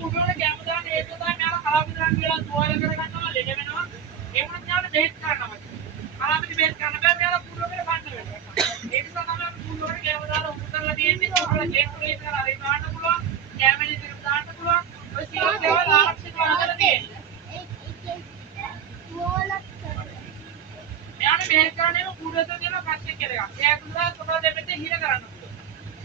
කුඩුවල කැම දාන්න හේතුව තමයි මෙයාලා කලාපිත රන් කියලා සුවය කරගන්නවා ලෙඩ වෙනවා. ඒ වුණත් යාළුවා බේත් කරනවා. කලාපිත බේත් කරන්න බෑ මෙයාලා කුඩුවල කන්න වෙනවා. ඒ නිසා තමයි කුඩුවල කැම දාලා උණු කරලා තියෙන්නේ. කුඩුවල ගේට් එකේ ඉඳලා හරි දාන්න පුළුවන්. කැමෙලි දෙක දාන්න පුළුවන්. ඔය සියලු දේවල් ආරක්ෂිත කරලා තියෙන්නේ. මෙයාට බේත් කරන්නේ කුඩුවල තියෙන ප්‍රශ්න කියලා එකක්. ඒක නිසා කුඩුව දෙපැත්තේ හිර කරන්න පුළුවන්.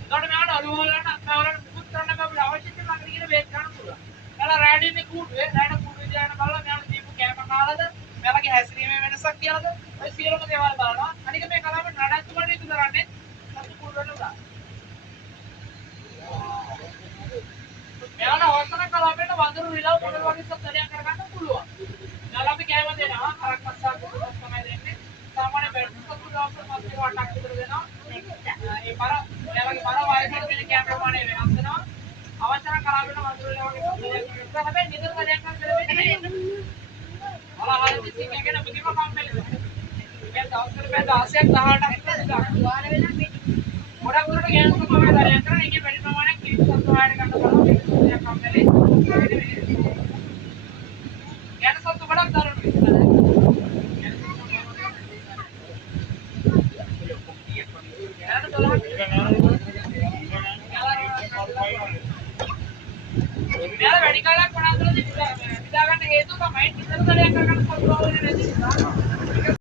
එතකොට මෙයාට අලුව වලට අත්වලට මුකුත් කරන්න බෑ අවශ්‍ය දෙයක් ළඟට ගිහින් බේත් කරන්න පුළුවන්. මෙයාලා රැඩ් ඉන්නේ කුඩුවේ රැඩ් කුඩුවේ දාන බලලා මෙයාලා දීපු කැම කාලද මෙයාලගේ හැසිරීමේ වෙනසක් කියලාද ඔය සියලුම දේවල් බලනවා. අනික මේ කලාවෙන් නඩත්තුමඩ ඉදු කරන්නේ සතු කුඩුවට උදා. මෙයාලා අවසන කලාවෙන් වඳුරු විලව් මොඩල් වගේ සත්‍යයක් කරගන්න පුළුවන්. මෙයාලා අපි කැම දෙනවා හරක් මස්සක් කුඩුවක් තමයි දෙන්නේ. සාමාන්‍ය බෙඩ් සතු දවස් මස් වටක් විතර දෙනවා. ඒ බර මෙයාලගේ බර වයසට වෙන කැම ප්‍රමාණය වෙනස් වෙනවා. අවසන කලාවෙන් වඳුරු විලව් වගේ සත්‍යයක් කරනවා. හැබැයි නිතර වැඩක් කරන්න දෙන්නේ නැහැ. අලහාර විසින් කියන මුදිම කම්මැලි වෙනවා. මේ දවස්වල බෑ 16ක් 18ක් විතර වාර වෙලා මේ ගොඩක් දුරට ගෑනු තමයි දායක කරන එකේ වැඩි ප්‍රමාණයක් කිරිත් සත්තු ආයත ගන්න බලනවා. මේක කම්මැලි. ගෑනු සත්තු ගොඩක් දරුණු වෙනවා. මෙයාලා වැඩි කාලයක් වනාන්තරවලදී විදා ගන්න හේතුව තමයි නිතර වැඩක් කරගන්න සතුරවල නැති නිසා.